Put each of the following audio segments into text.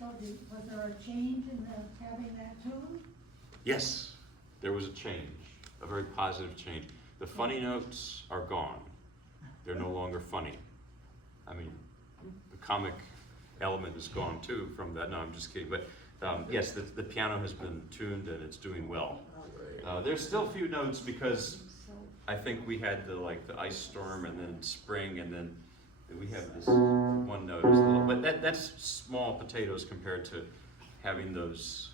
Was there a change in having that tune? Yes, there was a change, a very positive change. The funny notes are gone. They're no longer funny. I mean, the comic element is gone too from that. No, I'm just kidding. But yes, the piano has been tuned and it's doing well. There's still a few notes because I think we had the ice storm and then spring and then we have this one note. But that's small potatoes compared to having those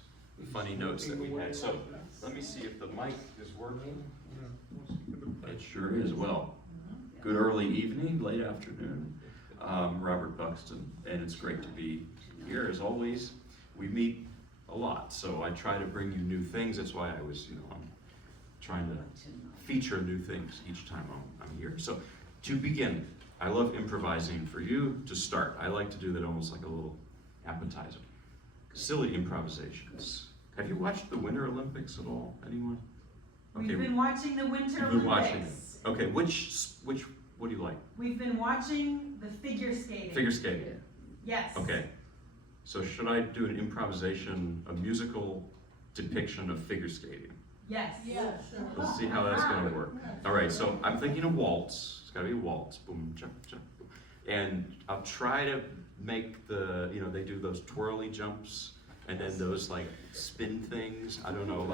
funny notes that we had. So let me see if the mic is working. It sure is. Well, good early evening, late afternoon. Robert Buxton, and it's great to be here as always. We meet a lot, so I try to bring you new things. That's why I'm trying to feature new things each time I'm here. So to begin, I love improvising. For you to start, I like to do that almost like a little appetizer. Silly improvisations. Have you watched the Winter Olympics at all? Anyone? Okay. We've been watching the Winter You've been Olympics. watching it. Okay, which what do you like? We've been watching the figure skating. Figure skating. Yes. Okay. So should I do an improvisation, a musical depiction of figure skating? Yes. Yeah, sure. Let's see how that's going to work. All right, so I'm thinking a waltz. It's got to be a waltz. Boom, jump, jump. And I'll try to make they do those twirly jumps and then those spin things. I don't know,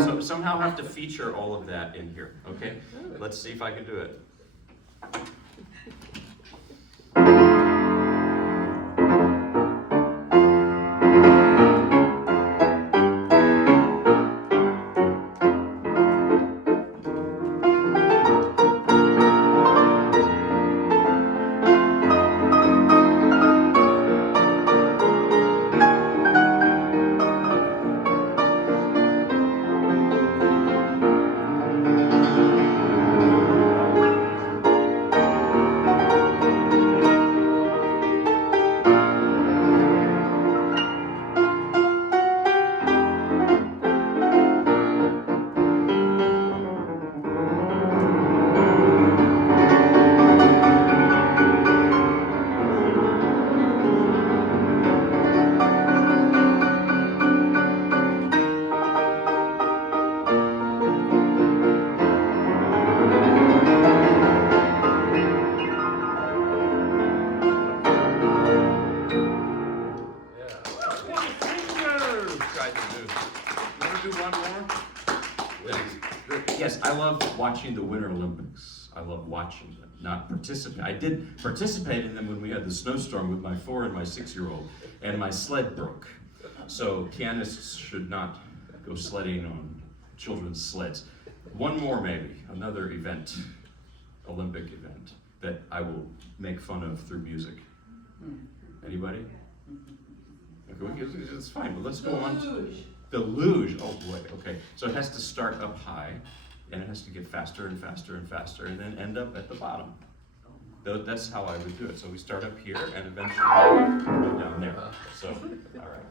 So somehow have to feature all of that in here, okay? Let's see if I can do it. Yes, I love watching the Winter Olympics. I love watching them, not participate. I did participate in them when we had the snowstorm with my 4 and my 6-year-old, and my sled broke. So pianists should not go sledding on children's sleds. One more maybe, another event, Olympic event, that I will make fun of through music. Anybody? Okay, it's fine, but let's go on. The luge, oh boy, okay. So it has to start up high, and it has to get faster and faster and faster, and then end up at the bottom. That's how I would do it. So we start up here, and eventually go down there. So, all right.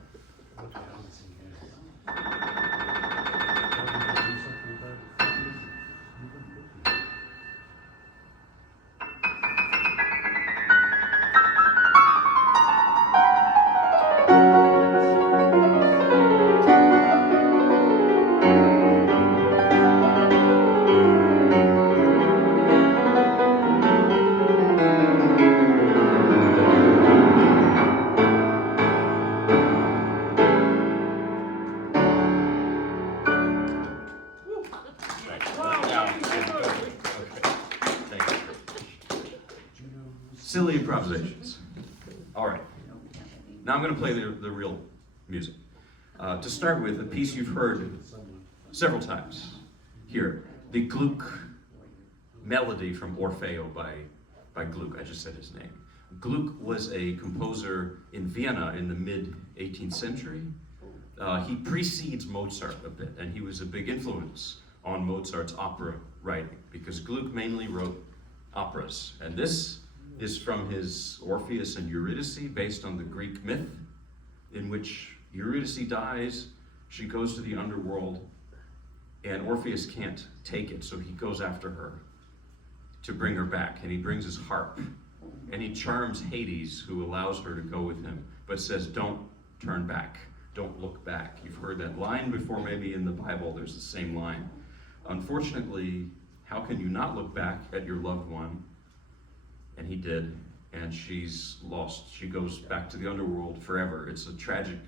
Silly improvisations. All right. Now I'm going to play the real music. To start with, a piece you've heard several times here, the Gluck melody from Orfeo by Gluck. I just said his name. Gluck was a composer in Vienna in the mid-18th century. He precedes Mozart a bit, and he was a big influence on Mozart's opera writing, because Gluck mainly wrote operas. And this is from his Orpheus and Eurydice, based on the Greek myth, in which Eurydice dies, she goes to the underworld, and Orpheus can't take it, so he goes after her to bring her back, and he brings his harp, and he charms Hades, who allows her to go with him, but says, don't turn back, don't look back. You've heard that line before, maybe in the Bible, there's the same line. Unfortunately, how can you not look back at your loved one? And he did, and she's lost. She goes back to the underworld forever. It's a tragic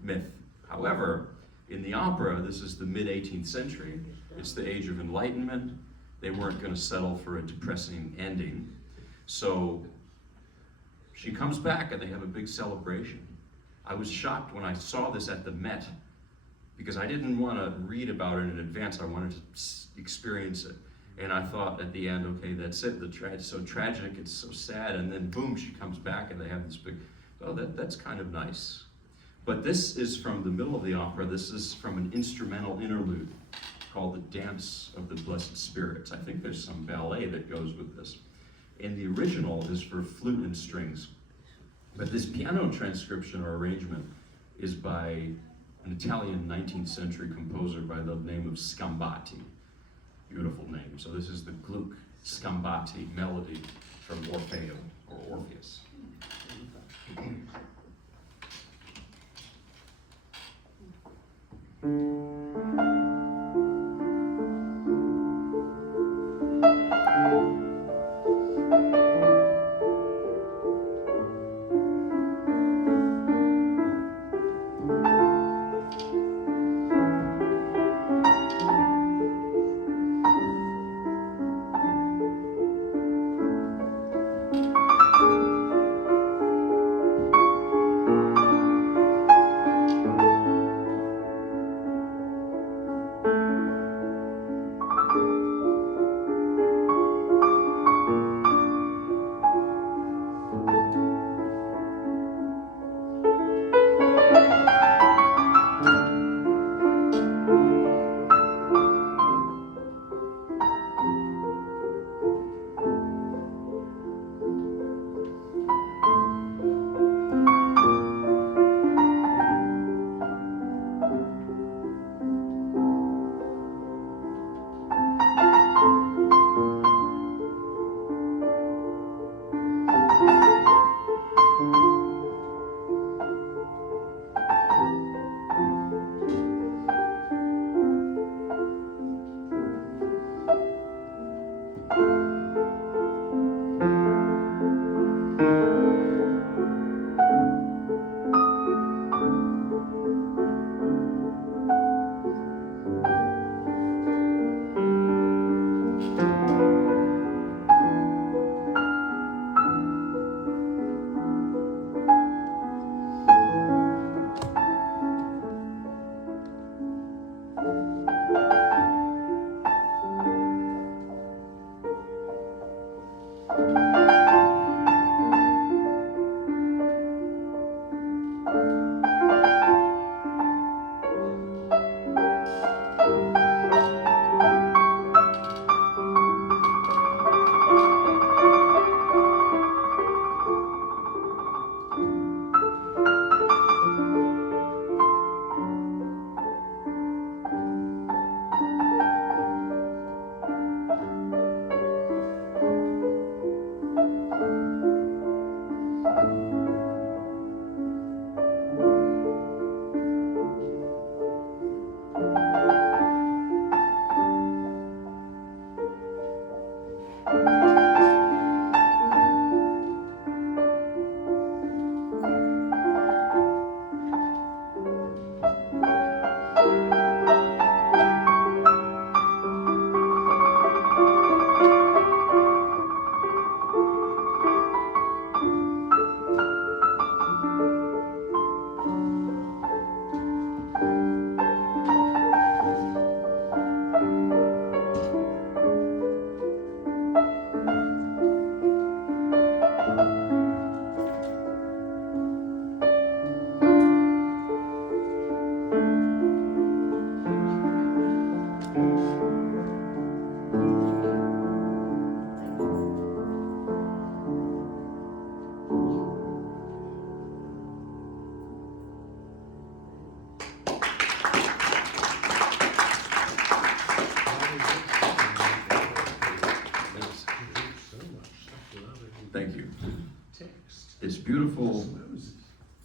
myth. However, in the opera, this is the mid-18th century. It's the age of enlightenment. They weren't going to settle for a depressing ending. So she comes back and they have a big celebration. I was shocked when I saw this at the Met because I didn't want to read about it in advance. I wanted to experience it. And I thought at the end, okay, that's it. It's so tragic, it's so sad. And then boom, she comes back and they have this big, oh, that's kind of nice. But this is from the middle of the opera. This is from an instrumental interlude called The Dance of the Blessed Spirits. I think there's some ballet that goes with this. And the original is for flute and strings. But this piano transcription or arrangement is by an Italian 19th century composer by the name of Scambati. Beautiful name. So this is the Gluck Scambati melody from Orfeo, or Orpheus.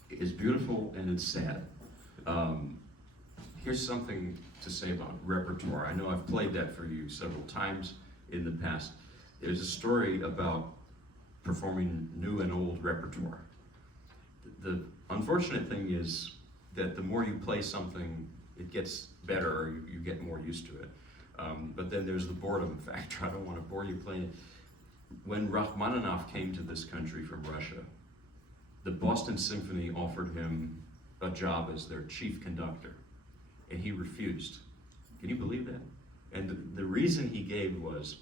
is beautiful and it's sad. Here's something to say about repertoire. I know I've played that for you several times in the past. There's a story about performing new and old repertoire. The unfortunate thing is that the more you play something, it gets better, or you get more used to it. But then there's the boredom factor. I don't want to bore you playing it. When Rachmaninoff came to this country from Russia, the Boston Symphony offered him a job as their chief conductor, and he refused. Can you believe that? And the reason he gave was,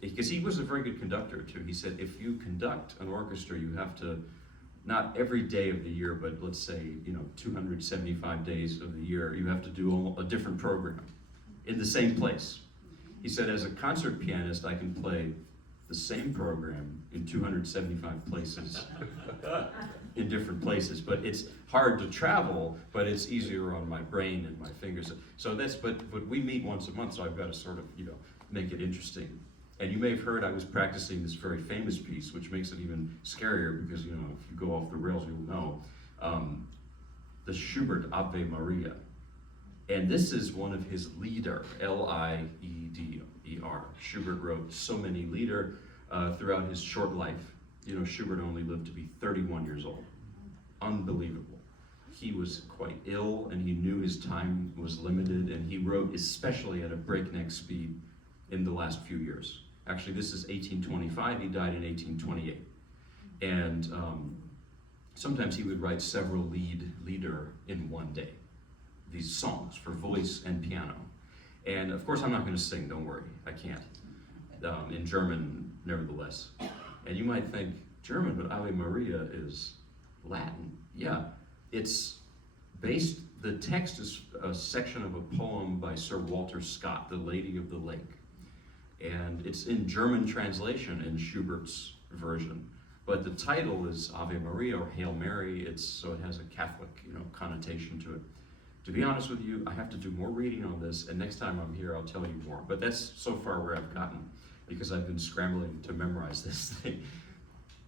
because he was a very good conductor too. He said, if you conduct an orchestra, you have to, not every day of the year, but let's say, 275 days of the year, you have to do a different program in the same place. He said, as a concert pianist, I can play the same program in 275 places, in different places, but it's hard to travel, but it's easier on my brain and my fingers. So but we meet once a month, so I've got to sort of, make it interesting. And you may have heard I was practicing this very famous piece, which makes it even scarier because, if you go off the rails, you'll know. The Schubert Ave Maria. And this is one of his Lieder, Lieder. Schubert wrote so many Lieder throughout his short life. Schubert only lived to be 31 years old. Unbelievable. He was quite ill, and he knew his time was limited, and he wrote especially at a breakneck speed in the last few years. Actually, this is 1825, he died in 1828. And sometimes he would write several Lieder in one day. These songs for voice and piano. And of course I'm not going to sing, don't worry, I can't. In German, nevertheless. And you might think, German, but Ave Maria is Latin. Yeah, it's based, the text is a section of a poem by Sir Walter Scott, The Lady of the Lake. And it's in German translation in Schubert's version. But the title is Ave Maria or Hail Mary, so it has a Catholic, connotation to it. To be honest with you, I have to do more reading on this, and next time I'm here, I'll tell you more. But that's so far where I've gotten, because I've been scrambling to memorize this thing.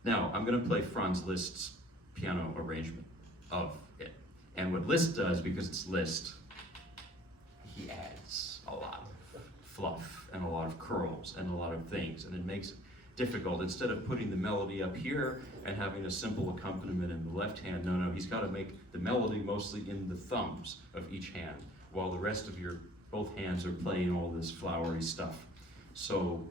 Now, I'm going to play Franz Liszt's piano arrangement of it. And what Liszt does, because it's Liszt, he adds a lot of fluff and a lot of curls and a lot of things, and it makes it difficult. Instead of putting the melody up here and having a simple accompaniment in the left hand, no, he's got to make the melody mostly in the thumbs of each hand, while the rest of both hands are playing all this flowery stuff. So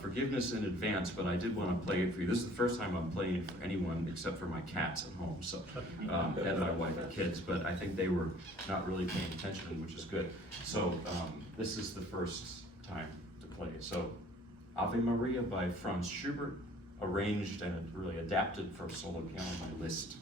forgiveness in advance, but I did want to play it for you. This is the first time I'm playing it for anyone except for my cats at home, so and my wife and kids, but I think they were not really paying attention, which is good. So this is the first time to play it. So Ave Maria by Franz Schubert, arranged and really adapted for solo piano by Liszt.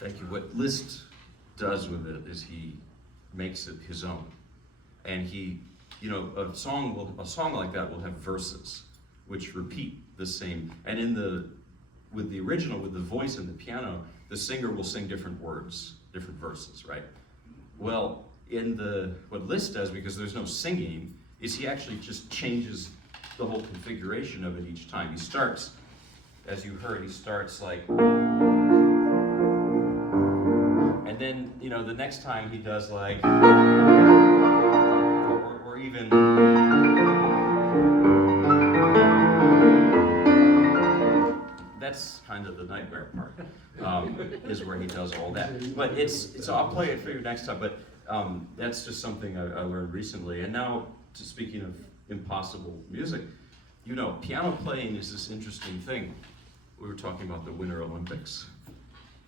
Thank you. What Liszt does with it is he makes it his own. And he, a song like that will have verses which repeat the same. And with the original, with the voice and the piano, the singer will sing different words, different verses, right? Well, what Liszt does, because there's no singing, is he actually just changes the whole configuration of it each time. He starts, as you heard, he starts like, and then, the next time he does like, or even, that's kind of the nightmare part, is where he does all that. But so I'll play it for you next time, but that's just something I learned recently. And now, speaking of impossible music, piano playing is this interesting thing. We were talking about the Winter Olympics.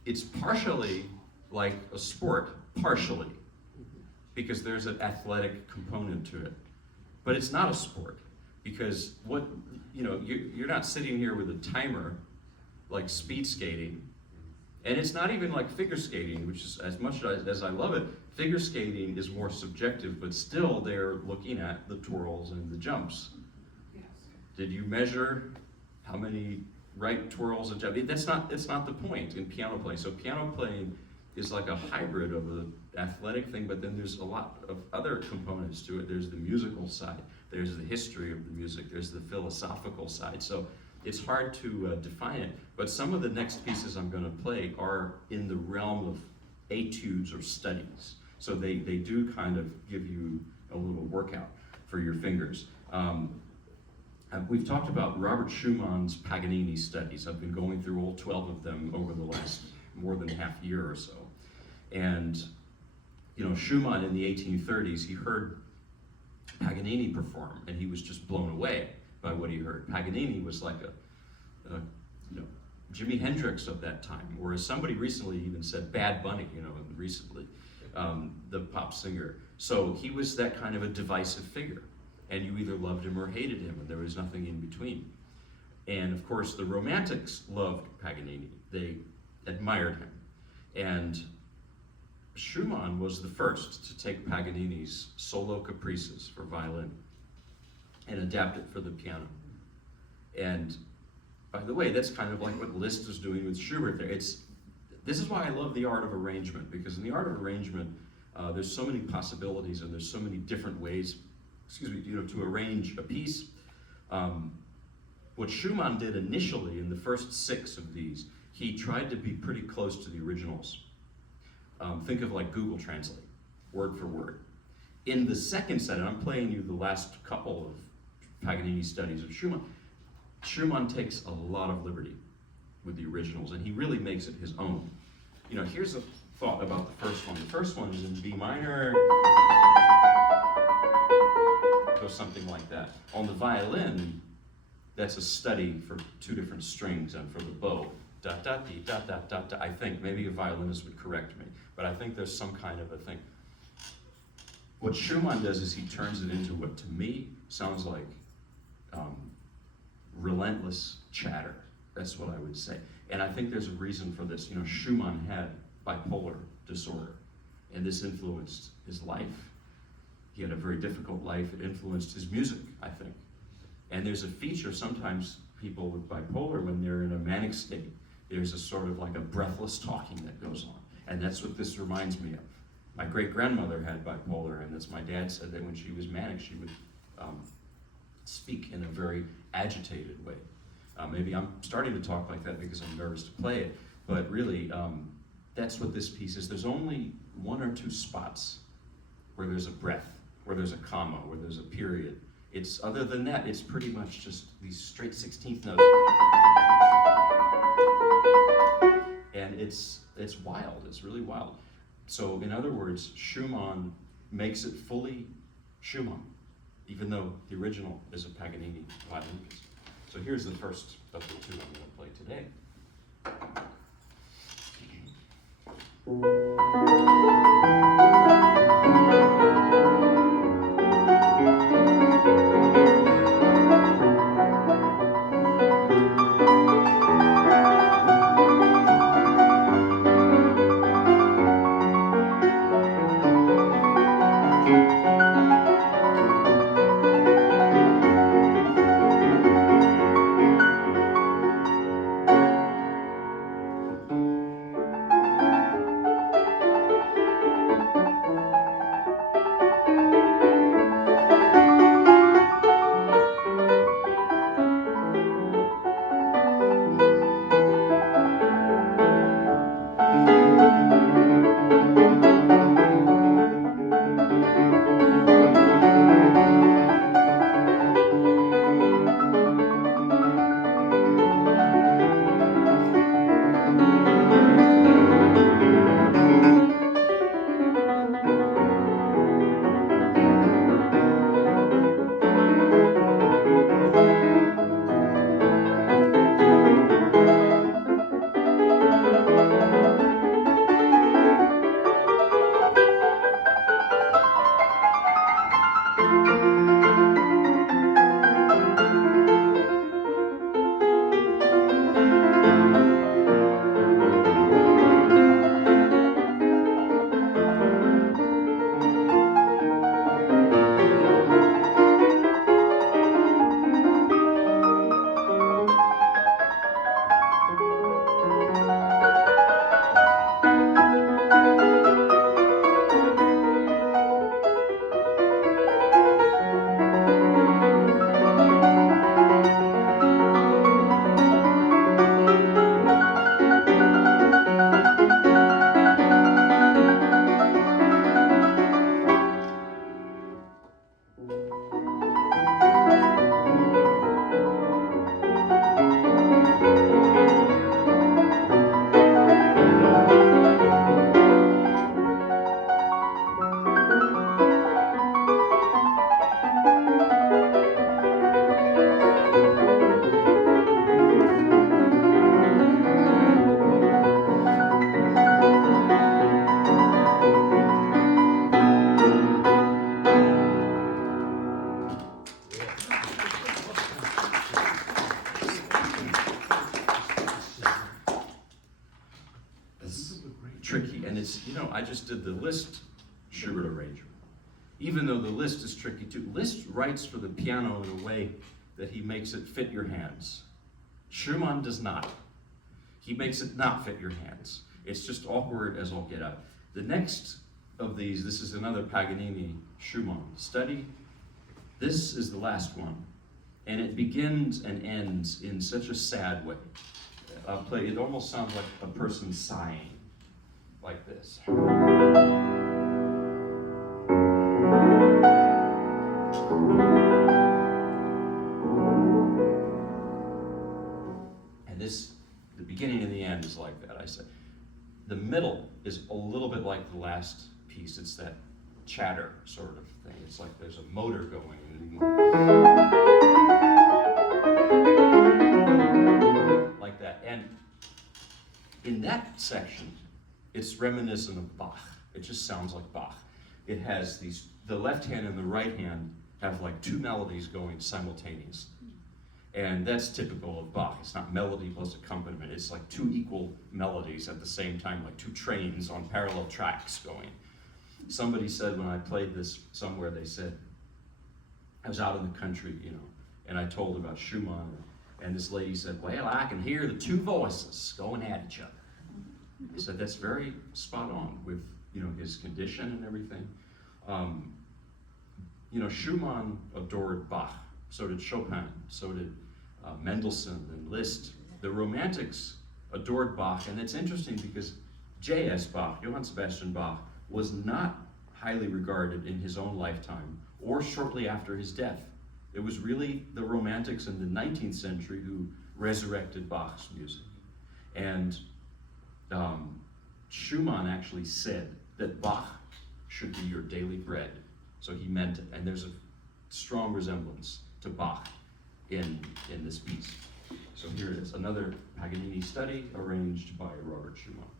It's partially like a sport, partially, because there's an athletic component to it. But it's not a sport, because you're not sitting here with a timer like speed skating, and it's not even like figure skating, which is, as much as I love it, figure skating is more subjective, but still they're looking at the twirls and the jumps. Yes. Did you measure how many right twirls and jumps? It's not the point in piano playing. So piano playing is like a hybrid of an athletic thing, but then there's a lot of other components to it. There's the musical side, there's the history of the music, there's the philosophical side. So it's hard to define it, but some of the next pieces I'm going to play are in the realm of etudes or studies. So they do kind of give you a little workout for your fingers. We've talked about Robert Schumann's Paganini studies. I've been going through all 12 of them over the last more than half year or so. And, Schumann in the 1830s, he heard Paganini perform, and he was just blown away by what he heard. Paganini was like a Jimi Hendrix of that time, whereas somebody recently even said Bad Bunny, recently, the pop singer. So he was that kind of a divisive figure, and you either loved him or hated him, and there was nothing in between. And of course, the Romantics loved Paganini. They admired him. And Schumann was the first to take Paganini's solo caprices for violin and adapt it for the piano. And by the way, that's kind of like what Liszt is doing with Schubert there. This is why I love the art of arrangement, because in the art of arrangement, there's so many possibilities and there's so many different ways, to arrange a piece. What Schumann did initially in the first 6 of these, he tried to be pretty close to the originals. Think of like Google Translate, word for word. In the second set, and I'm playing you the last couple of Paganini studies of Schumann, Schumann takes a lot of liberty with the originals, and he really makes it his own. Here's a thought about the first one. The first one is in B minor, goes something like that. On the violin, that's a study for 2 different strings, and for the bow, da da dee da da da da. I think maybe a violinist would correct me, but I think there's some kind of a thing. What Schumann does is he turns it into what to me sounds like relentless chatter. That's what I would say. And I think there's a reason for this. Schumann had bipolar disorder, and this influenced his life. He had a very difficult life. It influenced his music, I think. And there's a feature sometimes people with bipolar, when they're in a manic state, there's a sort of like a breathless talking that goes on. And that's what this reminds me of. My great-grandmother had bipolar, and as my dad said, that when she was manic, she would speak in a very agitated way. Maybe I'm starting to talk like that because I'm nervous to play it, but really, that's what this piece is. There's only 1 or 2 spots where there's a breath, where there's a comma, where there's a period. Other than that, it's pretty much just these straight 16th notes. And it's wild, it's really wild. So in other words, Schumann makes it fully Schumann, even though the original is a Paganini violin piece. So here's the first of the 2 I'm going to play today. tricky. And it's, you know, I just did the Liszt Schubert arrangement. Even though the Liszt is tricky too, Liszt writes for the piano in a way that he makes it fit your hands. Schumann does not. He makes it not fit your hands. It's just awkward as all get out. The next of these, this is another Paganini Schumann study. This is the last one. And it begins and ends in such a sad way. It almost sounds like a person sighing, like this. And this, the beginning and the end is like that, I said. The middle is a little bit like the last piece. It's that chatter sort of thing. It's like there's a motor going. Like that. And in that section, it's reminiscent of Bach. It just sounds like Bach. It has these, the left hand and the right hand have like two melodies going simultaneously. And that's typical of Bach. It's not melody plus accompaniment. It's like two equal melodies at the same time, like two trains on parallel tracks going. Somebody said when I played this somewhere, they said, I was out in the country, you know, and I told about Schumann, and this lady said, well, I can hear the two voices going at each other. I said, that's very spot on with, you know, his condition and everything. You know, Schumann adored Bach. So did Chopin, so did Mendelssohn and Liszt. The Romantics adored Bach, and it's interesting because J.S. Bach, Johann Sebastian Bach, was not highly regarded in his own lifetime or shortly after his death. It was really the Romantics in the 19th century who resurrected Bach's music. And Schumann actually said that Bach should be your daily bread. So he meant it, and there's a strong resemblance to Bach in this piece. So here it is, another Paganini study arranged by Robert Schumann.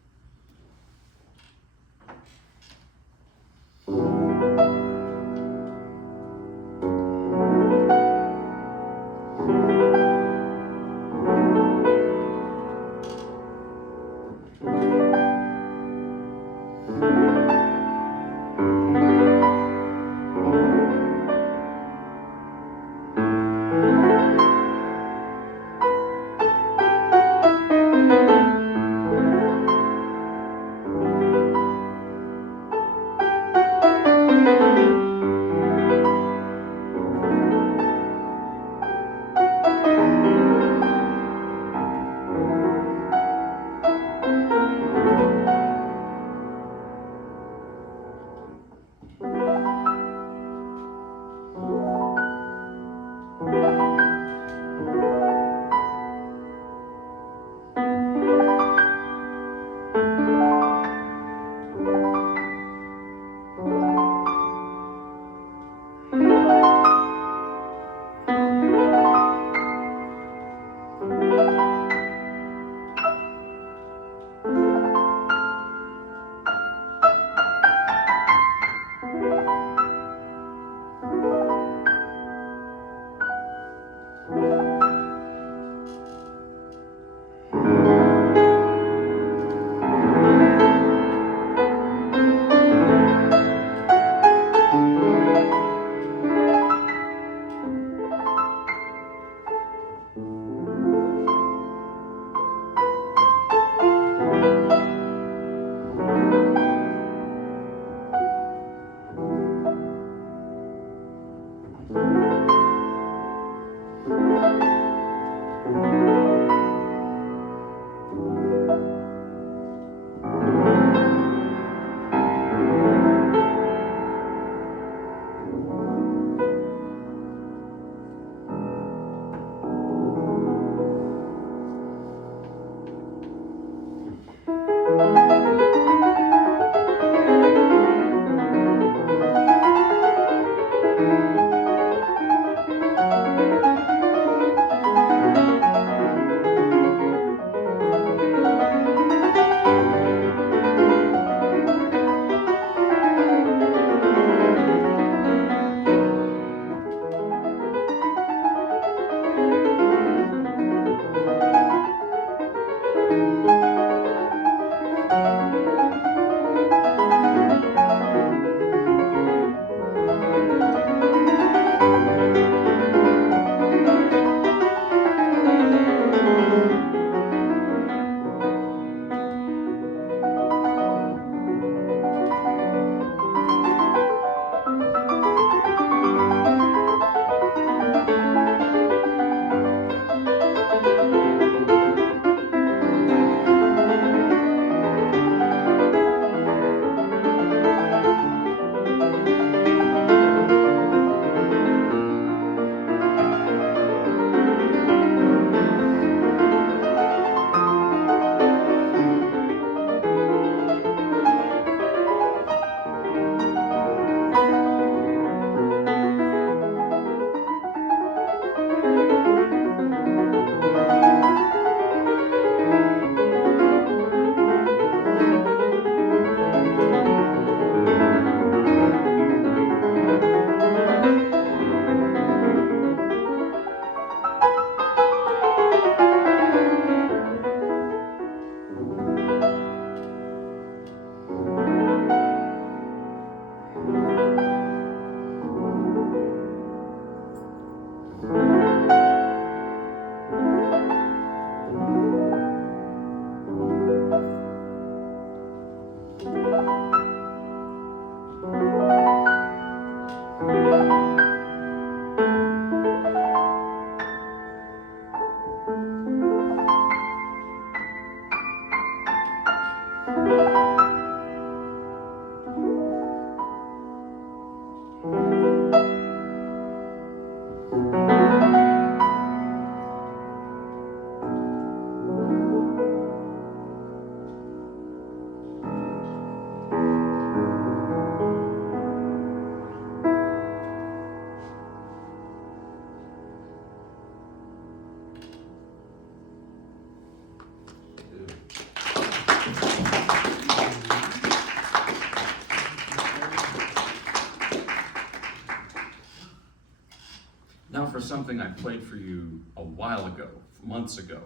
something I played for you a while ago, months ago,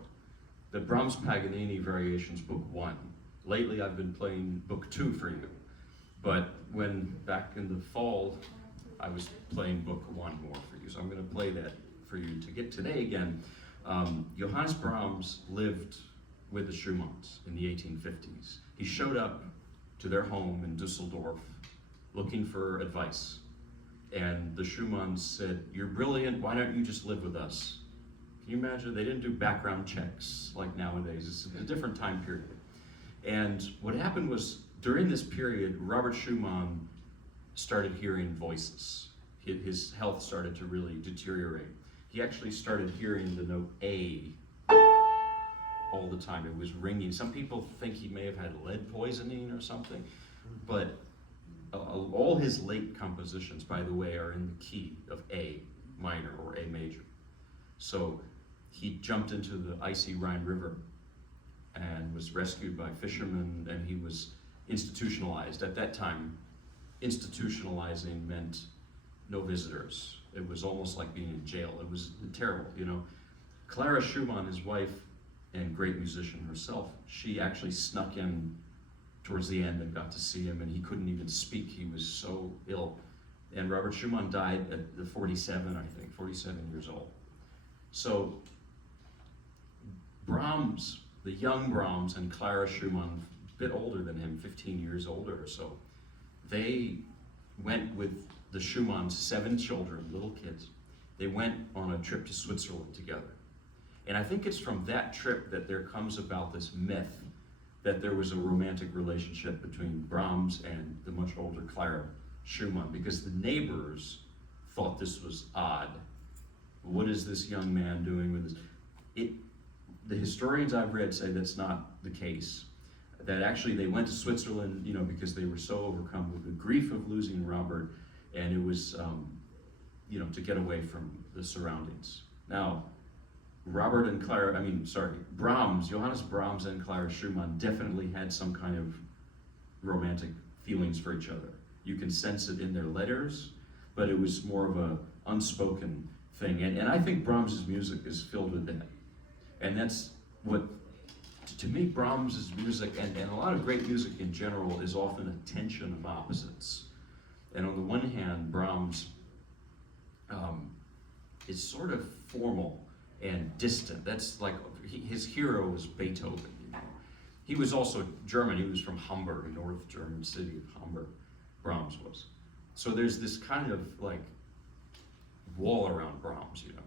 the Brahms Paganini Variations Book 1. Lately I've been playing Book 2 for you, but when back in the fall I was playing Book 1 more for you, so I'm going to play that for you to get today again. Johannes Brahms lived with the Schumanns in the 1850s. He showed up to their home in Dusseldorf looking for advice. And the Schumanns said, "You're brilliant, why don't you just live with us?" Can you imagine? They didn't do background checks like nowadays. It's a different time period. And what happened was, during this period, Robert Schumann started hearing voices. His health started to really deteriorate. He actually started hearing the note A all the time. It was ringing. Some people think he may have had lead poisoning or something, but all his late compositions, by the way, are in the key of A minor or A major. So he jumped into the icy Rhine River and was rescued by fishermen, and he was institutionalized. At that time, institutionalizing meant no visitors. It was almost like being in jail. It was terrible, you know. Clara Schumann, his wife and great musician herself, she actually snuck in towards the end and got to see him, and he couldn't even speak. He was so ill. And Robert Schumann died at the 47, I think, 47 years old. So Brahms, the young Brahms, and Clara Schumann, a bit older than him, 15 years older or so, they went with the Schumanns, 7 children, little kids. They went on a trip to Switzerland together. And I think it's from that trip that there comes about this myth that there was a romantic relationship between Brahms and the much older Clara Schumann, because the neighbors thought this was odd. What is this young man doing with this? The historians I've read say that's not the case. That actually they went to Switzerland, you know, because they were so overcome with the grief of losing Robert, and it was, you know, to get away from the surroundings. Now, Brahms, Johannes Brahms and Clara Schumann definitely had some kind of romantic feelings for each other. You can sense it in their letters, but it was more of a unspoken thing. And I think Brahms's music is filled with that. And that's what, to me, Brahms's music, and a lot of great music in general, is often a tension of opposites. And on the one hand, Brahms is sort of formal and distant. That's like, his hero was Beethoven, you know. He was also German. He was from Hamburg, a North German city of Hamburg, Brahms was. So there's this kind of like wall around Brahms, you know.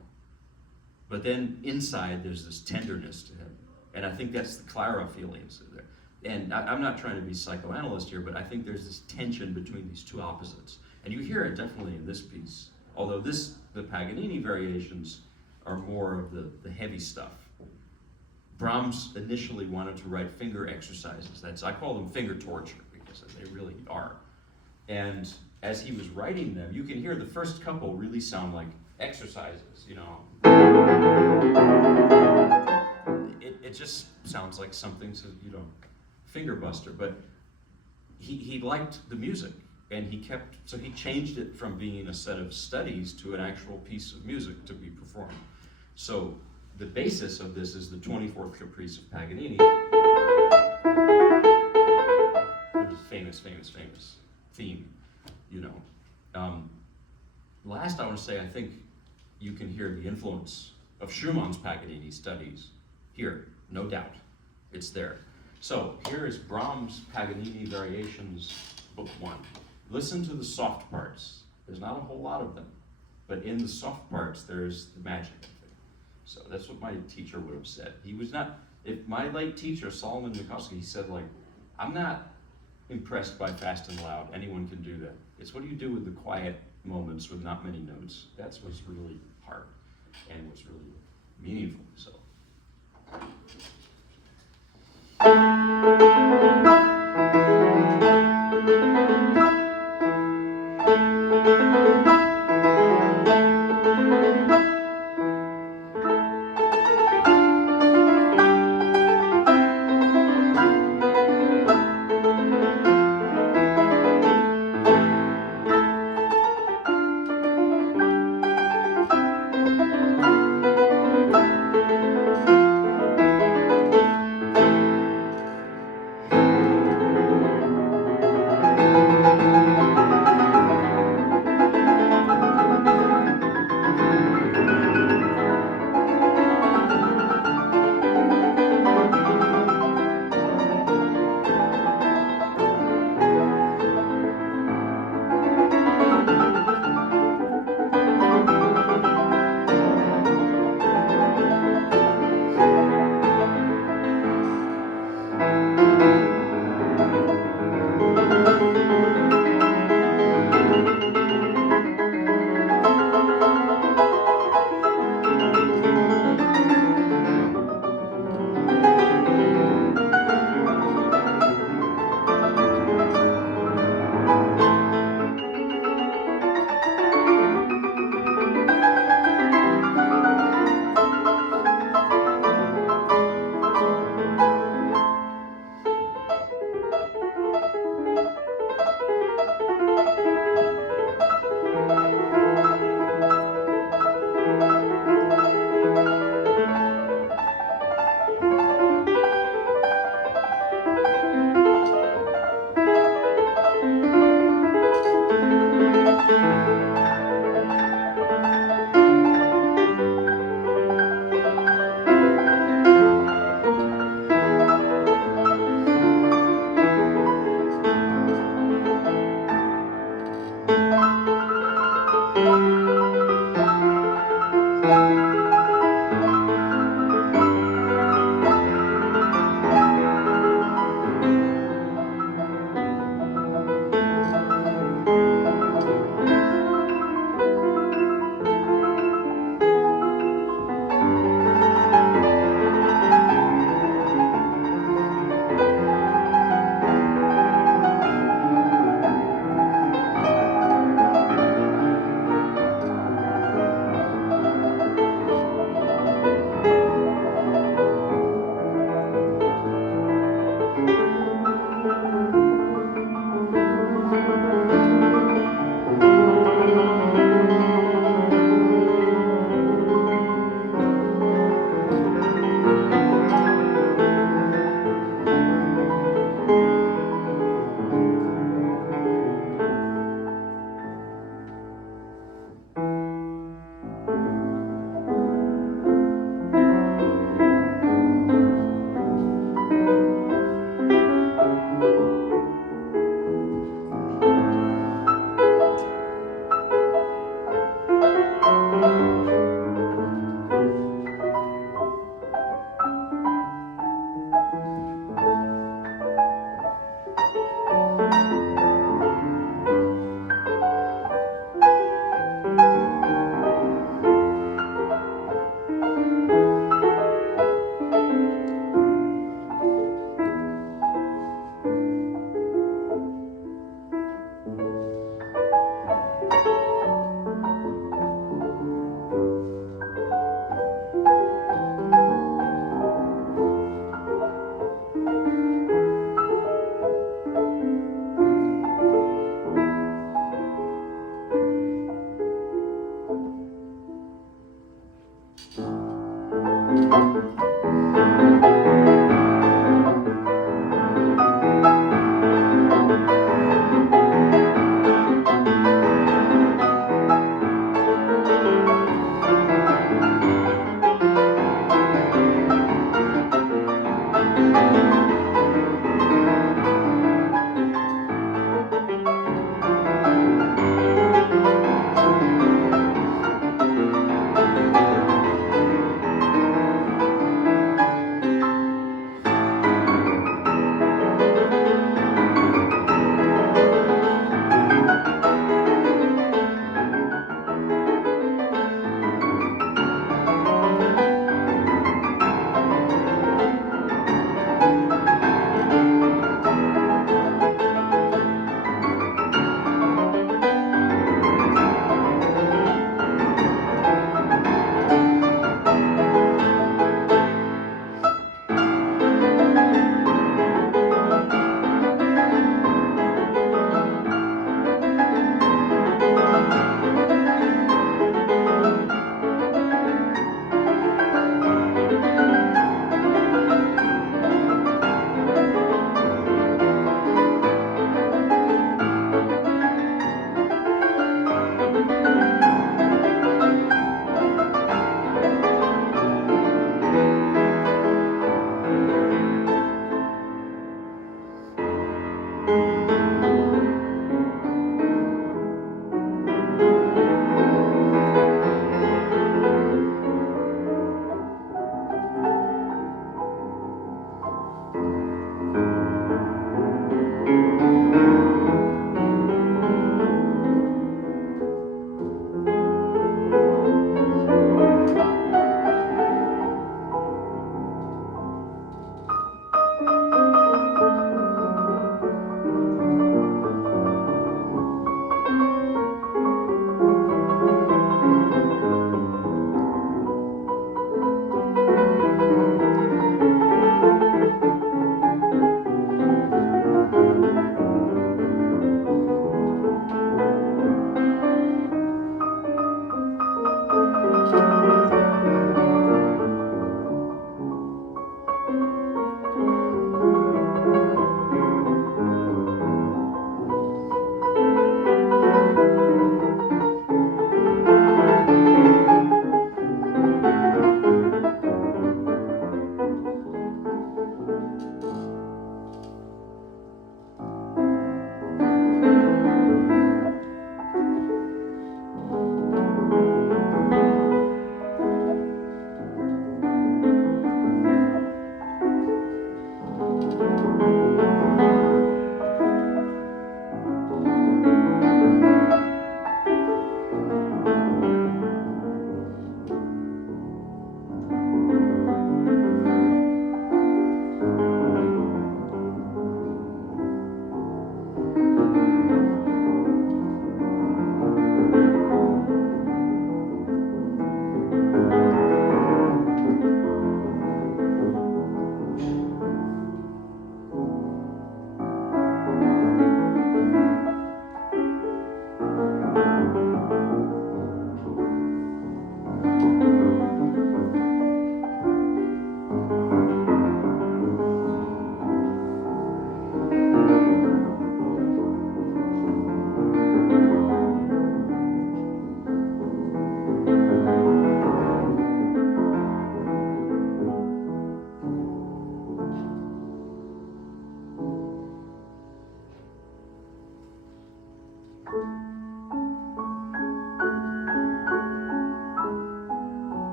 But then inside there's this tenderness to him. And I think that's the Clara feelings there. And I'm not trying to be psychoanalyst here, but I think there's this tension between these two opposites. And you hear it definitely in this piece. Although the Paganini variations are more of the heavy stuff. Brahms initially wanted to write finger exercises. I call them finger torture, because they really are. And as he was writing them, you can hear the first couple really sound like exercises, you know. It just sounds like something to, you know, finger buster. But he liked the music, and so he changed it from being a set of studies to an actual piece of music to be performed. So the basis of this is the 24th Caprice of Paganini. Famous theme, you know. Last I want to say, I think you can hear the influence of Schumann's Paganini studies here, no doubt. It's there. So here is Brahms' Paganini Variations, Book 1. Listen to the soft parts. There's not a whole lot of them, but in the soft parts, there's the magic. So that's what my teacher would have said. He was not, if my late teacher, Solomon Mikowski, he said, like, I'm not impressed by fast and loud. Anyone can do that. It's what do you do with the quiet moments with not many notes. That's what's really hard and what's really meaningful. So.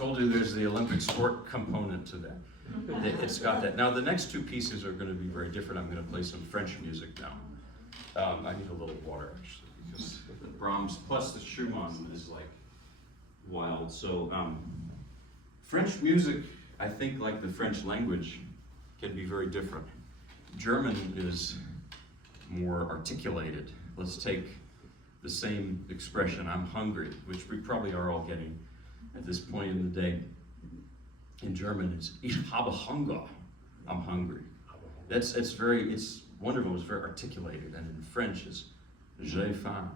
told you there's the Olympic sport component to that. It's got that. Now the next two pieces are going to be very different. I'm going to play some French music now. I need a little water actually because the Brahms plus the Schumann is like wild. So French music, I think, like the French language, can be very different. German is more articulated. Let's take the same expression, I'm hungry, which we probably are all getting at this point in the day. In German, it's Ich habe Hunger, I'm hungry. It's wonderful, it's very articulated. And in French, it's J'ai faim.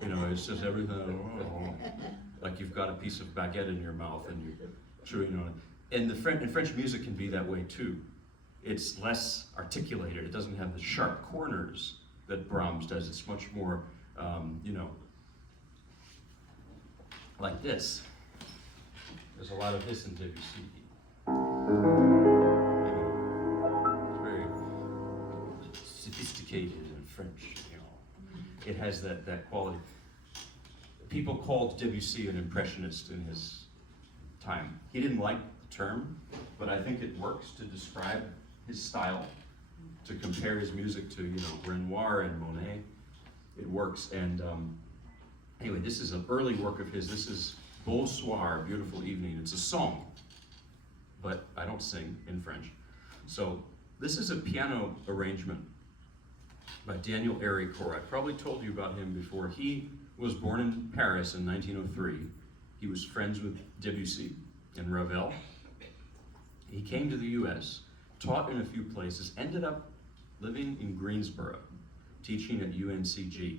You know, it's just everything, like you've got a piece of baguette in your mouth and you're chewing on it. And French music can be that way too. It's less articulated. It doesn't have the sharp corners that Brahms does. It's much more, you know, like this. There's a lot of this in Debussy. It's very sophisticated in French. You know, it has that quality. People called Debussy an impressionist in his time. He didn't like the term, but I think it works to describe his style, to compare his music to, you know, Renoir and Monet. It works. And anyway, this is an early work of his. This is Beau Soir, Beautiful Evening. It's a song, but I don't sing in French. So this is a piano arrangement by Daniel Héricourt. I probably told you about him before. He was born in Paris in 1903. He was friends with Debussy and Ravel. He came to the US, taught in a few places, ended up living in Greensboro, teaching at UNCG.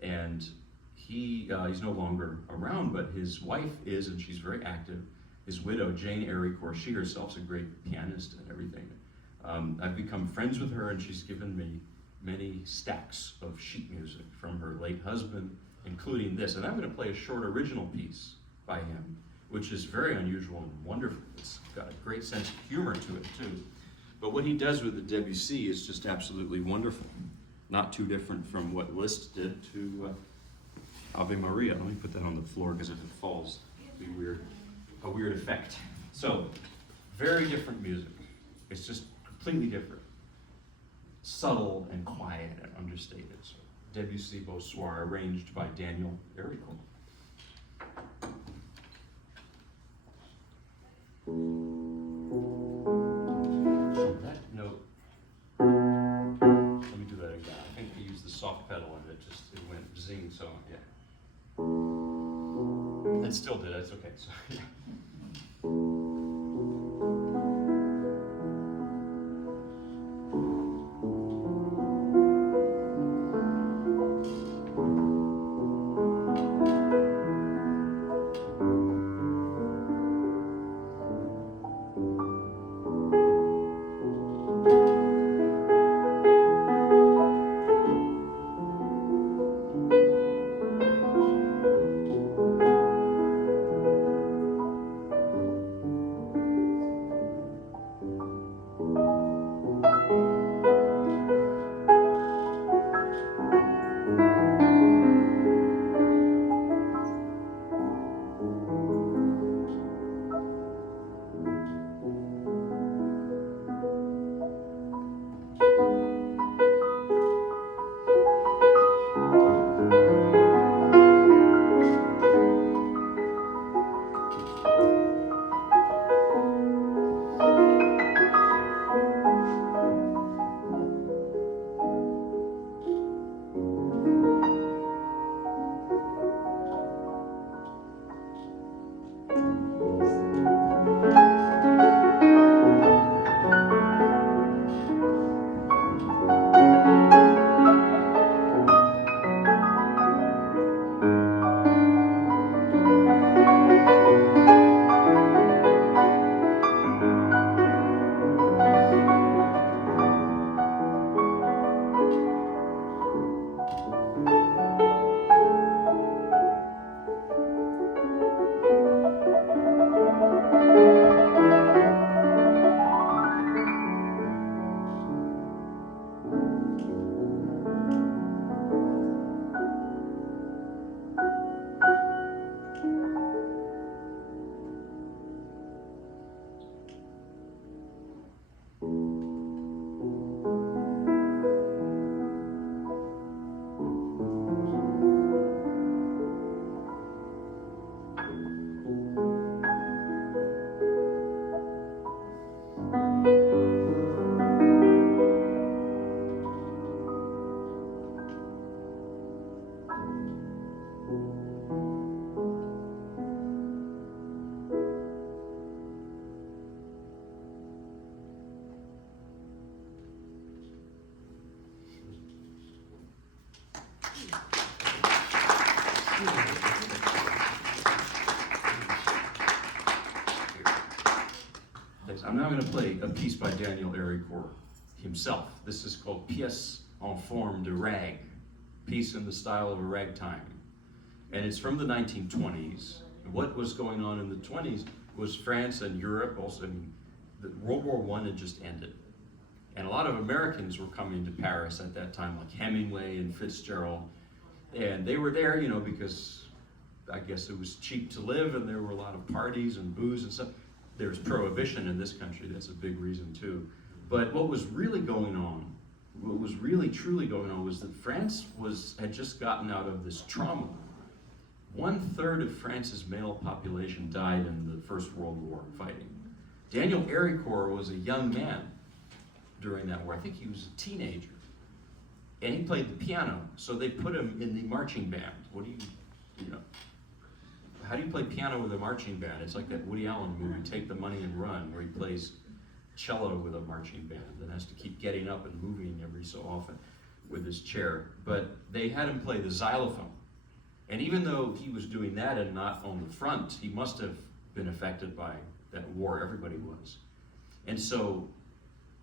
And he's no longer around, but his wife is, and she's very active. His widow, Jane Héricourt, she herself's a great pianist and everything. I've become friends with her, and she's given me many stacks of sheet music from her late husband, including this. And I'm going to play a short original piece by him, which is very unusual and wonderful. It's got a great sense of humor to it, too. But what he does with the Debussy is just absolutely wonderful. Not too different from what Liszt did to Ave Maria. Let me put that on the floor because if it falls, it'll be weird. A weird effect. So, very different music. It's just completely different. Subtle and quiet and understated. So, Debussy Beau Soir, arranged by Daniel Héricourt. So that note, let me do that again. I think I used the soft pedal and it went zing, so yeah. It still did, it's okay. So, yeah. now I'm going to play a piece by Daniel Aricourt himself. This is called Pièce en forme de rag, piece in the style of a ragtime. And it's from the 1920s. What was going on in the 20s was France and Europe also, I mean, World War I had just ended. And a lot of Americans were coming to Paris at that time, like Hemingway and Fitzgerald. And they were there, you know, because I guess it was cheap to live and there were a lot of parties and booze and stuff. There's prohibition in this country, that's a big reason too. But what was really going on, what was really truly going on was that France had just gotten out of this trauma. 1/3 of France's male population died in the First World War fighting. Daniel Aricourt was a young man during that war. I think he was a teenager. And he played the piano, so they put him in the marching band. What do you know, how do you play piano with a marching band? It's like that Woody Allen movie, Take the Money and Run, where he plays cello with a marching band and has to keep getting up and moving every so often with his chair. But they had him play the xylophone. And even though he was doing that and not on the front, he must have been affected by that war. Everybody was. And so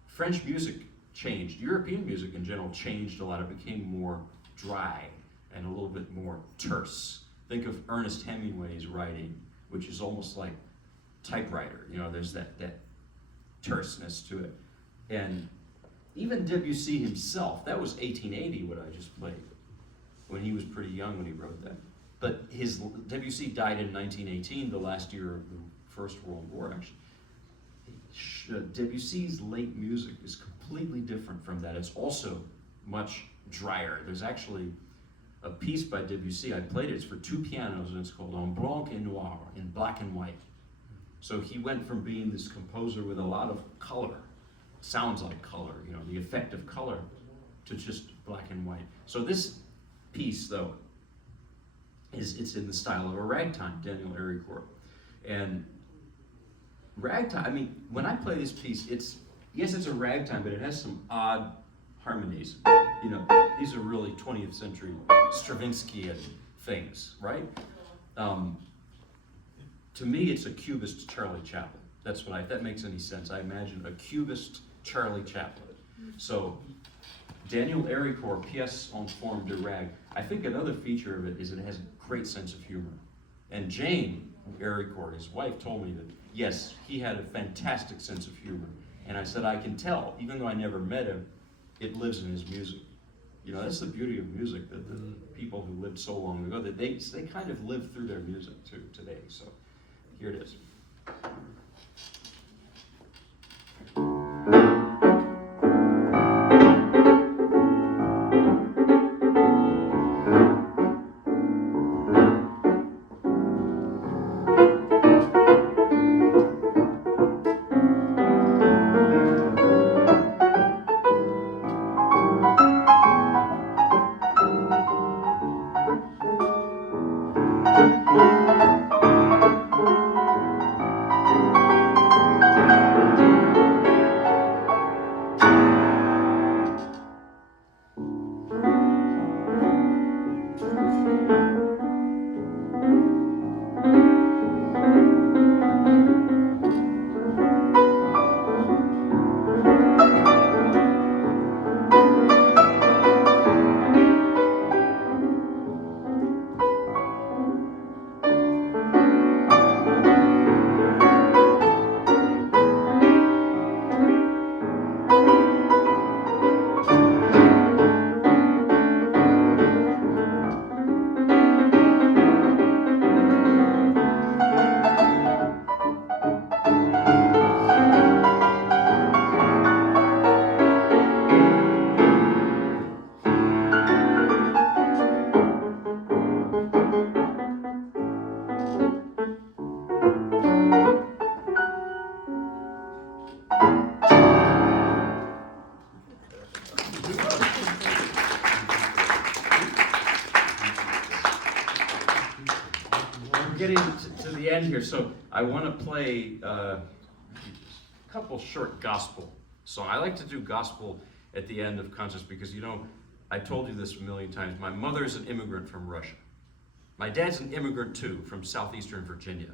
French music changed. European music in general changed a lot. It became more dry and a little bit more terse. Think of Ernest Hemingway's writing, which is almost like typewriter. You know, there's that terseness to it. And even Debussy himself, that was 1880, what I just played, when he was pretty young when he wrote that. But Debussy died in 1918, the last year of the First World War, actually. Debussy's late music is completely different from that. It's also much drier. There's actually a piece by Debussy, I played it, it's for 2 pianos, and it's called En Blanc et Noir, in black and white. So he went from being this composer with a lot of color, sounds like color, you know, the effect of color, to just black and white. So this piece, though, it's in the style of a ragtime, Daniel Aricourt. And ragtime, I mean, when I play this piece, yes, it's a ragtime, but it has some odd harmonies. You know, these are really 20th century Stravinsky things, right? To me, it's a cubist Charlie Chaplin. That's what if that makes any sense. I imagine a cubist Charlie Chaplin. So, Daniel Aricourt, Pièce en forme de rag. I think another feature of it is it has a great sense of humor. And Jane Aricourt, his wife, told me that, yes, he had a fantastic sense of humor. And I said, I can tell, even though I never met him, it lives in his music. You know, that's the beauty of music, that the people who lived so long ago, that they kind of live through their music too today. So here it is. Getting to the end here, so I want to play a couple short gospel songs. I like to do gospel at the end of concerts because, you know, I told you this a million times. My mother's an immigrant from Russia. My dad's an immigrant too, from southeastern Virginia.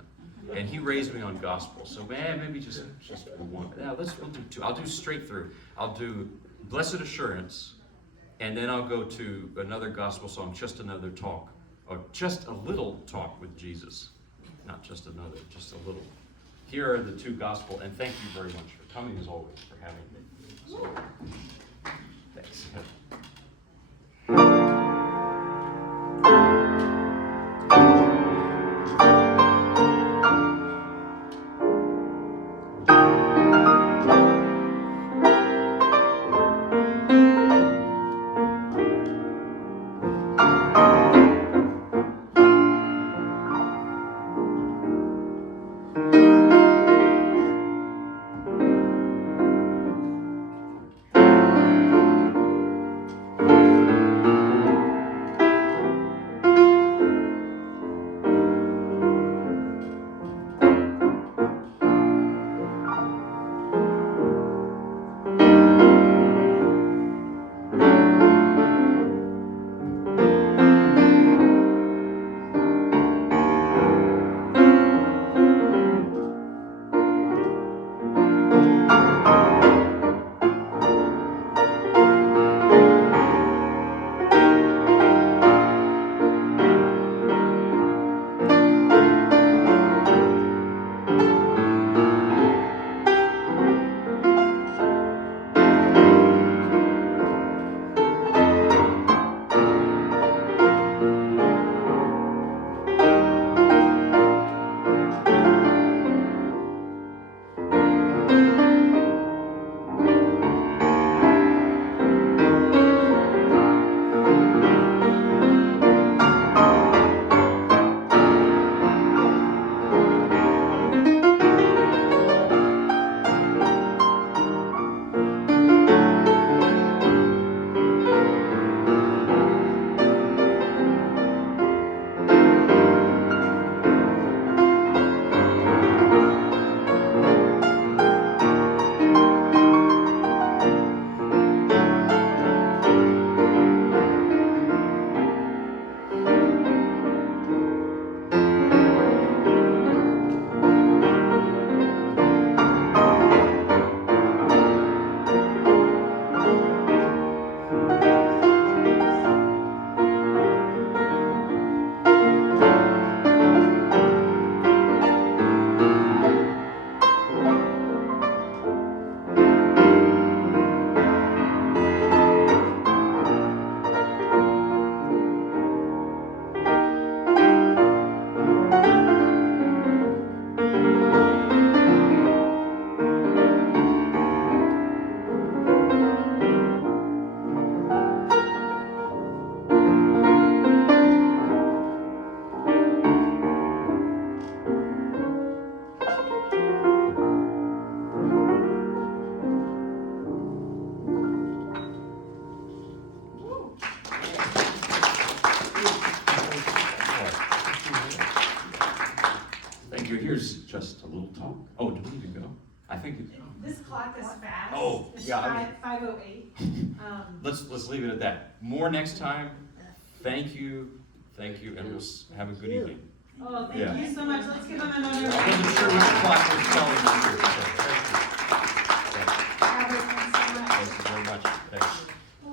And he raised me on gospel. So man, maybe just one. Yeah, we'll do two. I'll do straight through. I'll do Blessed Assurance, and then I'll go to another gospel song, Just Another Talk, or Just a Little Talk with Jesus. Not just another, just a little. Here are the two gospel, and thank you very much for coming as always, for having me. So, thanks. Thank you. Here's just a little talk. Oh, do we need to go? I think it's. This clock is fast. Oh, It's yeah, 5:08. Let's leave it at that. More next time. Thank you, and we'll have a good evening. Oh, Yeah. thank you so much. Let's give them another I round. wasn't sure which clock was telling the truth, so Robert, thanks so much. thank you very much. Thanks.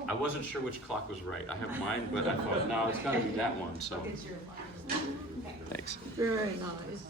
I wasn't sure which clock was right. I have mine, but I thought, no, it's gotta be that one, so. It's your clock. Thanks. Very nice.